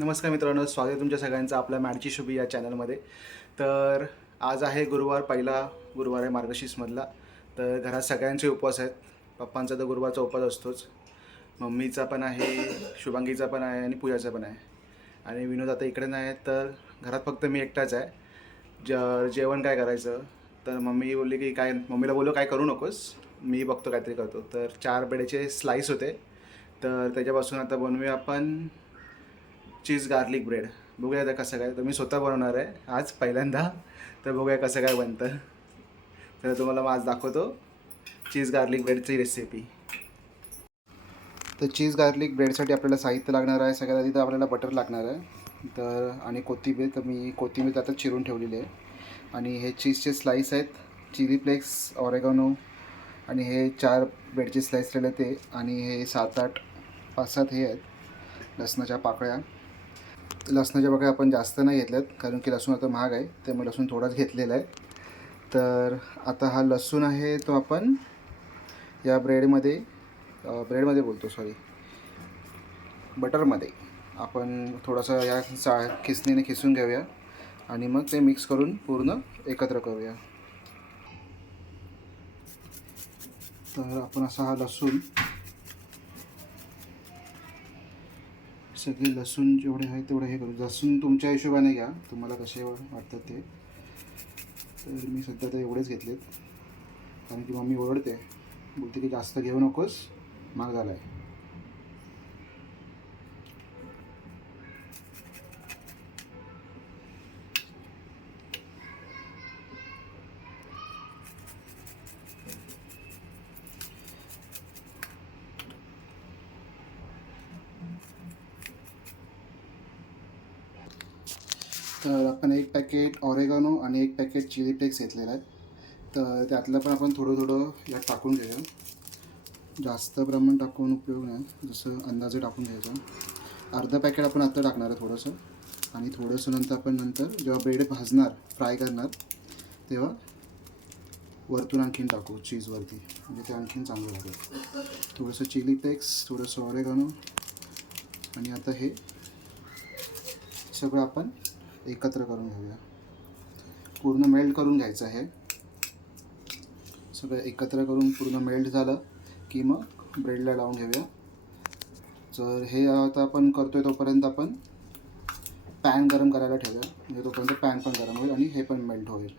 नमस्कार मित्रांनो स्वागत तुमच्या सगळ्यांचं आपल्या मॅडची शुभी या चॅनलमध्ये. तर आज आहे गुरुवार पहिला गुरुवार आहे मार्गशीर्षमधला. तर घरात सगळ्यांचे उपवास आहेत. पप्पांचा तर गुरुवारचा उपवास असतोच. मम्मीचा पण आहे शुभांगीचा पण आहे आणि पूजाचा पण आहे. आणि विनोद आता इकडे नाही आहे तर घरात फक्त मी एकटाच आहे. ज जेवण काय करायचं? तर मम्मी बोलली की काय मम्मीला बोललो काय करू नकोस. मी बघतो काहीतरी करतो. तर चार बेड्याचे स्लाईस होते. तर त्याच्यापासून आता बनवूया आपण चीज गार्लिक ब्रेड. बघूया आता कसं काय तर मी स्वतः बनवणार आहे आज पहिल्यांदा. तर बघूया कसं काय बनतं. तर तुम्हाला मग आज दाखवतो चीज गार्लिक ब्रेडची रेसिपी तर चीज गार्लिक ब्रेडसाठी आपल्याला साहित्य लागणार आहे. सगळ्यात आधी तर आपल्याला बटर लागणार आहे. तर आणि कोथिंबीर तर मी कोथिंबीर आता चिरून ठेवलेली आहे. आणि हे चीजचे स्लाईस आहेत. चिली फ्लेक्स ऑरेगॉनो आणि हे चार ब्रेडचे स्लाईस ठेवले ते. आणि हे सात आठ पाच सात हे आहेत. लसणाच्या पाकळ्या. लसणाच्या बघा आपण जास्त नाही घेतल्यात कारण की लसूण आता महाग आहे त्यामुळे लसूण थोडाच घेतलेला आहे. तर आता हा लसूण आहे तो आपण या ब्रेडमध्ये ब्रेडमध्ये बोलतो सॉरी बटरमध्ये. आपण थोडासा या चा खिसणीने खिसून घेऊया आणि मग ते मिक्स करून पूर्ण एकत्र करूया. तर आपण असा हा लसूण सगळे लसूण जेवढे आहे तेवढे हे करू. लसूण तुमच्या हिशोबाने घ्या. तुम्हाला कसे वाटतात ते. तर मी सध्या तर एवढेच घेतलेत. कारण की मम्मी ओरडते. बोलते की जास्त घेऊ नकोस. महाग झाला आहे तर आपण एक पॅकेट ऑरेगानो आणि एक पॅकेट चिली फ्लेक्स घेतलेला आहे तर त्यातलं पण आपण थोडं थोडं यात टाकून घेऊया. जास्त प्रमाण टाकून उपयोग नाही. जसं अंदाजे टाकून घ्यायचं. अर्धा पॅकेट आपण आत्ता टाकणार आहे थोडंसं. आणि थोडंसं नंतर आपण नंतर जेव्हा ब्रेड भाजणार फ्राय करणार तेव्हा वरतून आणखीन टाकू चीजवरती म्हणजे ते आणखीन चांगलं लागेल. थोडंसं चिली फ्लेक्स थोडंसं ऑरेगानो आणि आता हे सगळं आपण एकत्र करून घेऊया. पूर्ण मेल्ट करून घ्यायचं आहे. सगळं एकत्र करून पूर्ण मेल्ट झालं की मग ब्रेडला लावून घेऊया. तर हे आता आपण करतो आहे तोपर्यंत आपण पॅन गरम करायला ठेवूया. म्हणजे तोपर्यंत पॅन पण गरम होईल आणि हे पण मेल्ट होईल.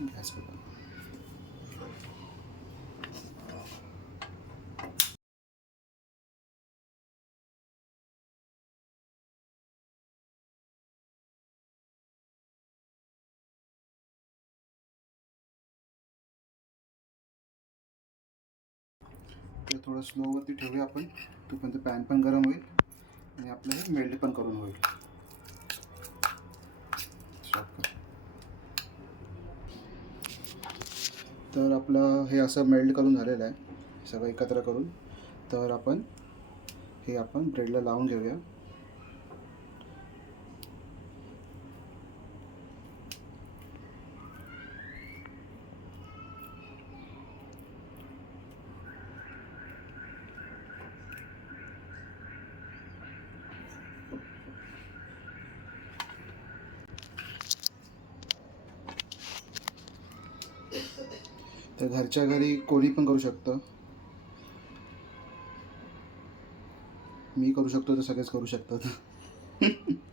गॅस पेपर ते थोडं स्लोवरती ठेवूया आपण. तोपर्यंत पॅन पण गरम होईल आणि आपलं हे मेल्ट पण करून होईल. तर आपलं हे असं मेल्ड करून झालेलं आहे. सगळं एकत्र करून. तर आपण हे आपण ब्रेडला लावून घेऊया. तर घरच्या घरी कोणी पण करू शकतं. मी करू शकतो तर सगळेच करू शकतात.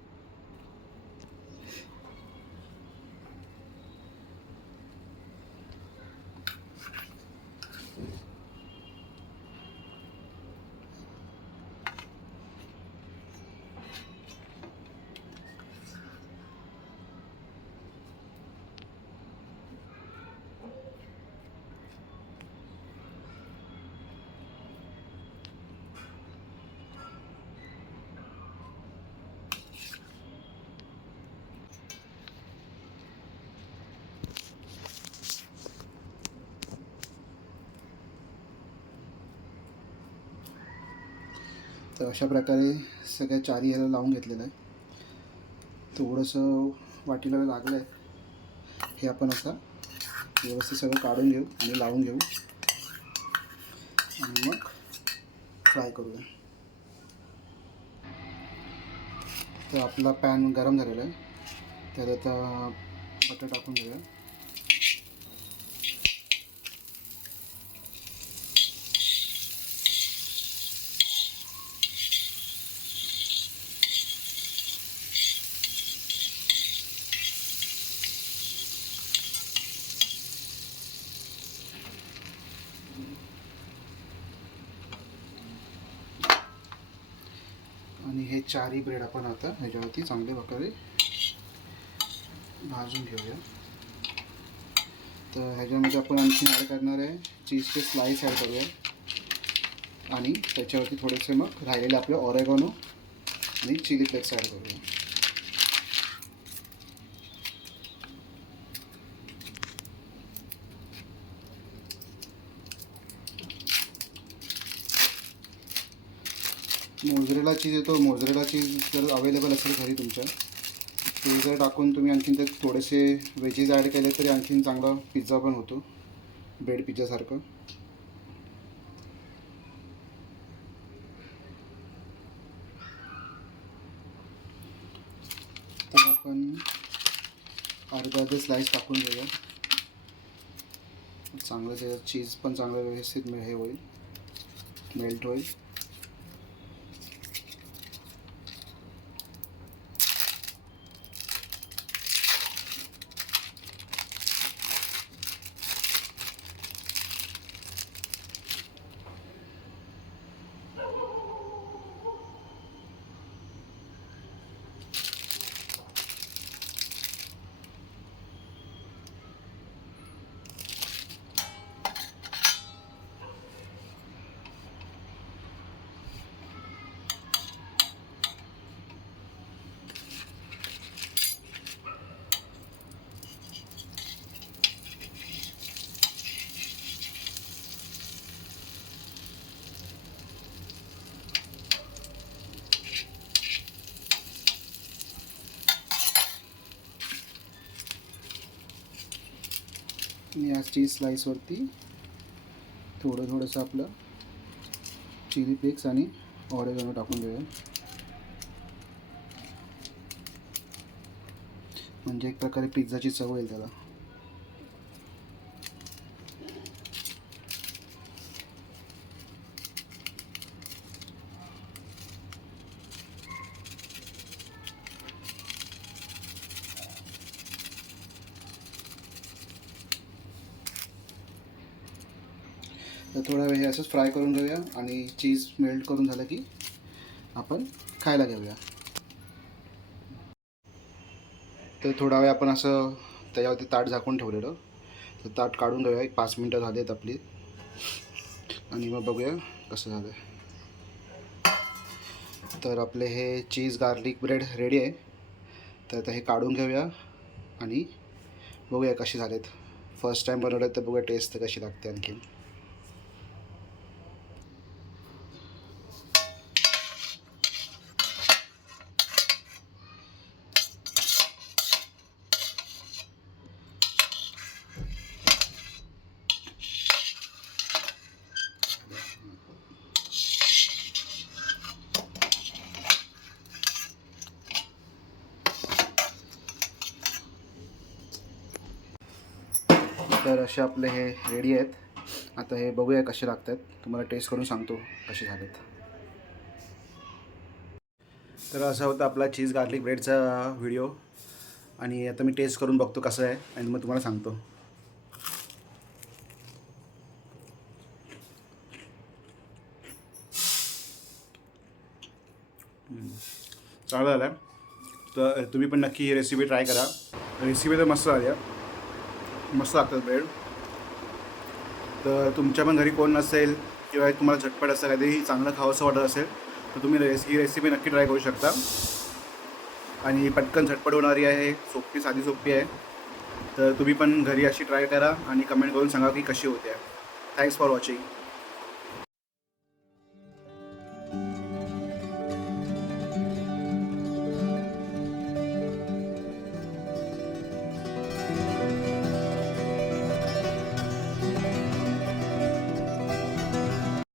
तर अशा प्रकारे सगळ्या चारी ह्याला लावून घेतलेलं आहे. थोडंसं वाटीला लागलं आहे हे आपण आता व्यवस्थित सगळं काढून घेऊ आणि लावून घेऊ. आणि मग फ्राय करूया. तर आपला पॅन गरम झालेला आहे. त्यात आता बटर टाकून घेऊया आणि हे चारही ब्रेड आपण आता ह्याच्यावरती चांगले प्रकारे भाजून घेऊया. तर ह्याच्यामध्ये आपण आणखी ॲड करणार आहे चीजचे स्लाईस ॲड करूया. आणि त्याच्यावरती थोडेसे मग राहिलेले आपले ऑरेगॉनो आणि चिली फ्लेक्स ॲड करूया. मोजरेला चीज येतो. मोजरेला चीज जर अवेलेबल असेल घरी तुमच्या ते जर टाकून तुम्ही आणखीन त्यात थोडेसे व्हेजीज ॲड केले तरी आणखीन चांगला पिझ्झा पण होतो. ब्रेड पिझ्झासारखं तर आपण अर्धा अर्धे स्लाईस टाकून घेऊया. चांगलं चीज पण चांगलं व्यवस्थित हे होईल. मेल्ट होईल. आणि या चीज स्लाईसवरती थोडं थोडंसं आपलं चिली फ्लेक्स आणि ऑरेगॅनो टाकून देऊया. म्हणजे एक प्रकारे पिझ्झाची चव येईल त्याला. तर थोडा वेळ हे असंच फ्राय करून घेऊया आणि चीज मेल्ट करून झालं की आपण खायला घेऊया. तर थोडा वेळ आपण असं त्याच्यावरती ताट झाकून ठेवलेलं. तर ताट काढून घेऊया एक पाच मिनटं झाली आपली. आणि मग बघूया कसं झालं तर आपले हे चीज गार्लिक ब्रेड रेडी आहे. तर आता हे काढून घेऊया आणि बघूया कसे झालेत. फर्स्ट टाईम बनवलं तर बघूया टेस्ट तर कशी लागते आणखीन. तर असे आपले हे रेडी आहेत. आता हे बघूया कसे लागत आहेत तुम्हाला टेस्ट करून सांगतो कसे झालेत. तर असा होता आपला चीज गार्लिक ब्रेडचा व्हिडिओ आणि आता मी टेस्ट करून बघतो कसं आहे आणि मग तुम्हाला सांगतो. चांगला चांगलं झालं. तर तुम्ही पण नक्की ही रेसिपी ट्राय करा. रेसिपी तर मस्त झाली आहे. मस्त लागतात ब्रेड तर तुमच्या पण घरी कोण नसेल किंवा तुम्हाला झटपट असं काहीतरी चांगलं खावंसं वाटत असेल तर तुम्ही रेस ही रेसिपी नक्की ट्राय करू शकता. आणि पटकन झटपट होणारी आहे सोपी साधी सोपी आहे. तर तुम्ही पण घरी अशी ट्राय करा आणि कमेंट करून सांगा की कशी होते. Thanks for watching